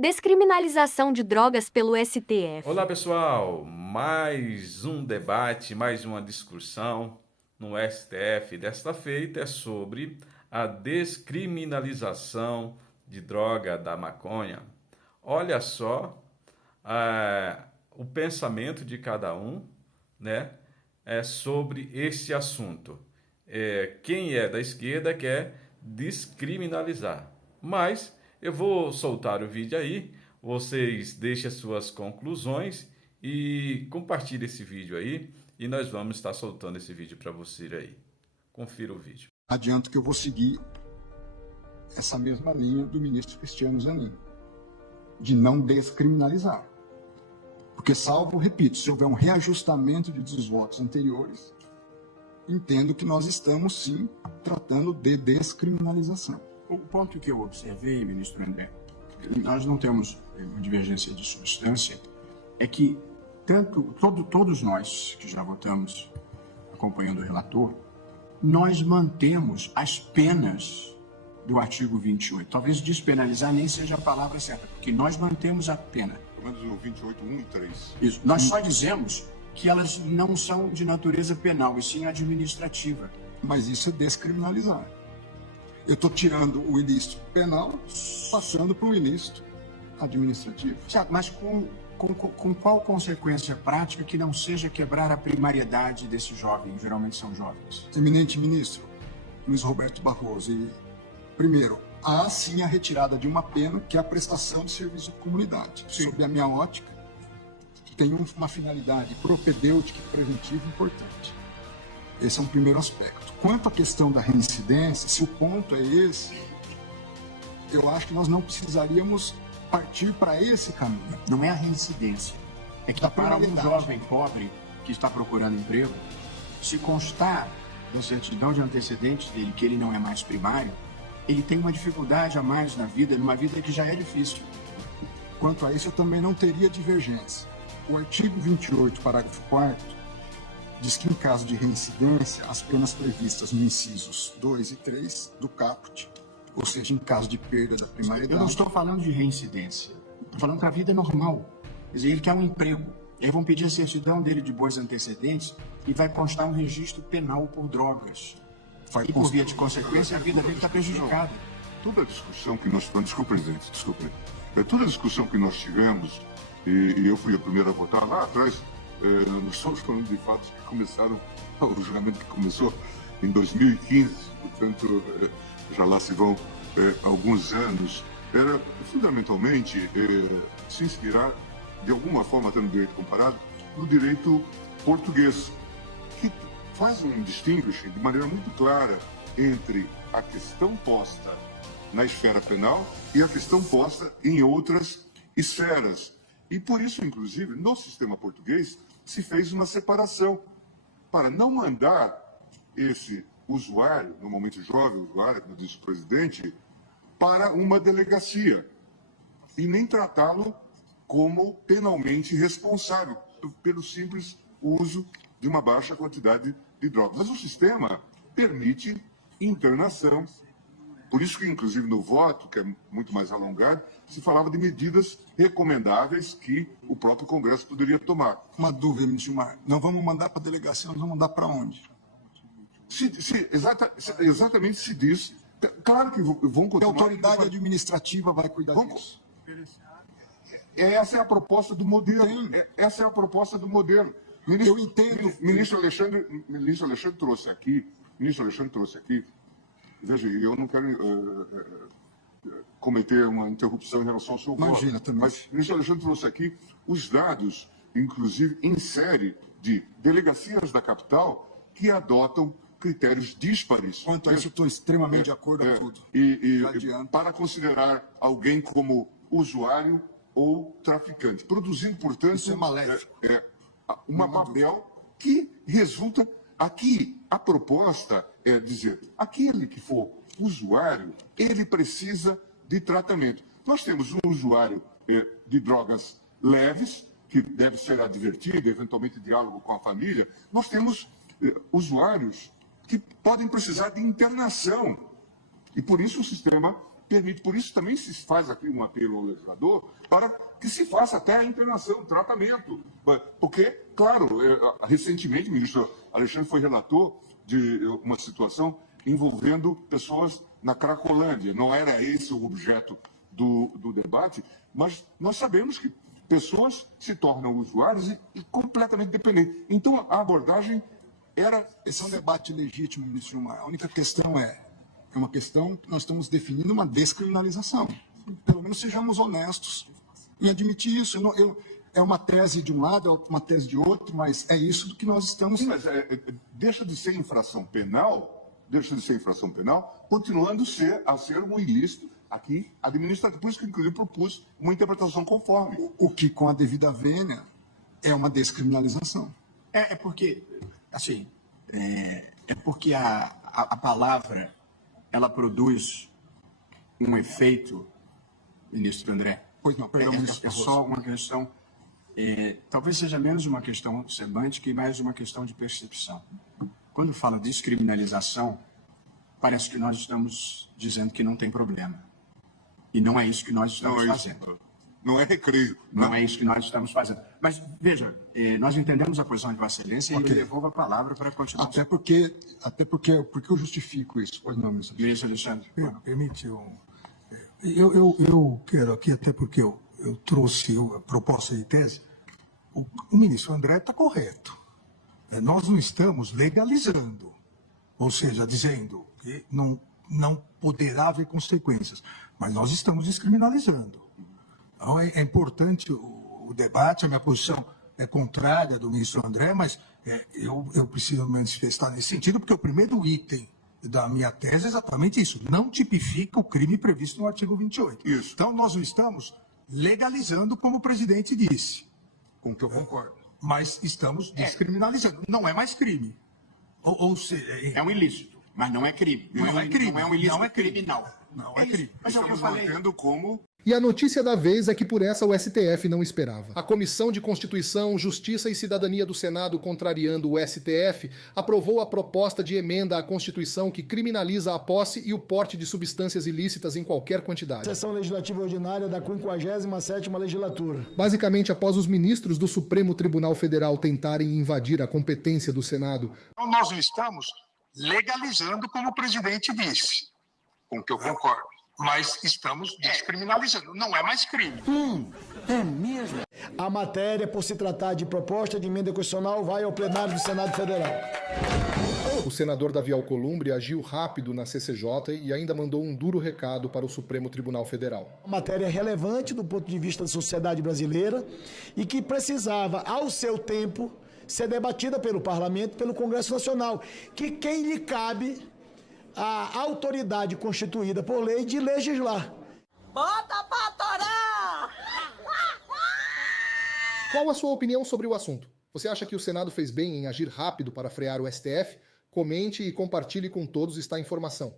Descriminalização de drogas pelo STF. Olá pessoal, mais um debate, mais uma discussão no STF. Desta feita é sobre a descriminalização de droga da maconha. Olha só o pensamento de cada um, né, sobre esse assunto. Quem é da esquerda quer descriminalizar, mas eu vou soltar o vídeo aí. Vocês deixem as suas conclusões e compartilhem esse vídeo aí. E nós vamos estar soltando esse vídeo para você aí. Confira o vídeo. Adianto que eu vou seguir essa mesma linha do ministro Cristiano Zanin, de não descriminalizar. Porque salvo, repito, se houver um reajustamento dos votos anteriores, entendo que nós estamos, sim, tratando de descriminalização. O ponto que eu observei, ministro André, nós não temos uma divergência de substância, é que todos nós que já votamos acompanhando o relator, nós mantemos as penas do artigo 28. Talvez despenalizar nem seja a palavra certa, porque nós mantemos a pena. Pelo menos o 28, 1 e 3. Isso. Nós só dizemos que elas não são de natureza penal, e sim administrativa. Mas isso é descriminalizar. Eu estou tirando o ilícito penal, passando para o ilícito administrativo. Certo, mas com qual consequência prática que não seja quebrar a primariedade desse jovem? Geralmente são jovens. Eminente ministro Luiz Roberto Barroso, primeiro, há sim a retirada de uma pena, que é a prestação de serviço à comunidade. Sim. Sob a minha ótica, tem uma finalidade propedêutica e preventiva importante. Esse é um primeiro aspecto. Quanto à questão da reincidência, se o ponto é esse, eu acho que nós não precisaríamos partir para esse caminho. Não é a reincidência. É que para um jovem pobre que está procurando emprego, se constar da certidão de antecedentes dele que ele não é mais primário, ele tem uma dificuldade a mais na vida, numa vida que já é difícil. Quanto a isso, eu também não teria divergência. O artigo 28, parágrafo 4º, diz que em caso de reincidência, as penas previstas no incisos 2 e 3 do caput, ou seja, em caso de perda da primariedade... Eu não estou falando de reincidência, estou falando que a vida é normal. Quer dizer, ele quer um emprego, eles vão pedir a certidão dele de bons antecedentes e vai constar um registro penal por drogas. E por via de consequência, a vida dele está prejudicada. Toda a discussão que nós tivemos... Desculpa, presidente, desculpa. Toda a discussão que nós tivemos, e eu fui a primeira a votar lá atrás, nós estamos falando de fatos que começaram, o julgamento que começou em 2015, portanto, já lá se vão alguns anos, era fundamentalmente se inspirar, de alguma forma, até no direito comparado, no direito português, que faz um distinguish de maneira muito clara entre a questão posta na esfera penal e a questão posta em outras esferas. E por isso, inclusive, no sistema português, se fez uma separação para não mandar esse usuário, normalmente jovem usuário, como disse o presidente, para uma delegacia e nem tratá-lo como penalmente responsável pelo simples uso de uma baixa quantidade de drogas. Mas o sistema permite internação. Por isso que, inclusive, no voto, que é muito mais alongado, se falava de medidas recomendáveis que o próprio Congresso poderia tomar. Uma dúvida, ministro Gilmar. Não vamos mandar para a delegacia, nós vamos mandar para onde? Exatamente se diz. Claro que vão continuar... A autoridade administrativa vai cuidar disso. Essa é a proposta do modelo. Essa é a proposta do modelo. Eu entendo. Ministro Alexandre trouxe aqui. Veja, eu não quero cometer uma interrupção em relação ao seu voto. Imagina, também. Mas o ministro Alexandre trouxe aqui os dados, inclusive em série, de delegacias da capital que adotam critérios díspares. Quanto a isso, eu estou extremamente de acordo com tudo. E para considerar alguém como usuário ou traficante, produzindo, portanto, isso é maléfico. Uma Babel que resulta... Aqui, a proposta é dizer, aquele que for usuário, ele precisa de tratamento. Nós temos um usuário de drogas leves, que deve ser advertido, eventualmente diálogo com a família. Nós temos usuários que podem precisar de internação. E por isso o sistema permite. Por isso também se faz aqui um apelo ao legislador para que se faça até a internação, tratamento. Porque, claro, recentemente o ministro Alexandre foi relator de uma situação envolvendo pessoas na Cracolândia. Não era esse o objeto do debate, mas nós sabemos que pessoas se tornam usuários e completamente dependentes. Então, a abordagem era... Esse é um debate legítimo, ministro Gilmar. A única questão é uma questão que nós estamos definindo uma descriminalização. Pelo menos sejamos honestos em admitir isso. É uma tese de um lado, é uma tese de outro, mas é isso do que nós estamos... Sim, mas deixa de ser infração penal, continuando a ser um ilícito aqui administrativo. Por isso que, inclusive, propus uma interpretação conforme. O que, com a devida vênia, é uma descriminalização. É porque, assim, porque a palavra, ela produz um efeito, ministro André. Pois não, perdão, ministro É só uma questão, talvez seja menos uma questão semântica e mais uma questão de percepção. Quando fala de descriminalização, parece que nós estamos dizendo que não tem problema. E não é isso que nós estamos fazendo. Não é recreio. Não é isso que nós estamos fazendo. Mas, veja, nós entendemos a posição de Vossa Excelência e eu devolvo a palavra para continuar. Até porque eu justifico isso. Pois não, ministro. Ministro Alexandre. Permite, eu quero aqui, até porque eu trouxe a proposta de tese, o ministro André está correto. Nós não estamos legalizando, ou seja, dizendo que não poderá haver consequências, mas nós estamos descriminalizando. Então é importante o debate, a minha posição é contrária do ministro André, mas eu preciso manifestar nesse sentido, porque o primeiro item da minha tese é exatamente isso, não tipifica o crime previsto no artigo 28. Isso. Então nós não estamos legalizando, como o presidente disse, Com que eu concordo. mas estamos descriminalizando. Não é mais crime. Ou seja, É um ilícito, mas não é crime. Não é crime. Não é um ilícito Não é crime. criminal. Não é crime. Mas é o que eu Estamos falei. mantendo como... E a notícia da vez é que por essa o STF não esperava. A Comissão de Constituição, Justiça e Cidadania do Senado, contrariando o STF, aprovou a proposta de emenda à Constituição que criminaliza a posse e o porte de substâncias ilícitas em qualquer quantidade. Sessão Legislativa Ordinária da 57ª Legislatura. Basicamente, após os ministros do Supremo Tribunal Federal tentarem invadir a competência do Senado, Então nós não estamos legalizando, como o presidente disse, com que eu concordo, mas estamos descriminalizando. Não é mais crime. A matéria, por se tratar de proposta de emenda constitucional, vai ao plenário do Senado Federal. o senador Davi Alcolumbre agiu rápido na CCJ e ainda mandou um duro recado para o Supremo Tribunal Federal. Uma matéria relevante do ponto de vista da sociedade brasileira e que precisava, ao seu tempo, ser debatida pelo Parlamento, pelo Congresso Nacional, que quem lhe cabe a autoridade constituída por lei de legislar. Bota pra torar! Qual a sua opinião sobre o assunto? Você acha que o Senado fez bem em agir rápido para frear o STF? Comente e compartilhe com todos esta informação.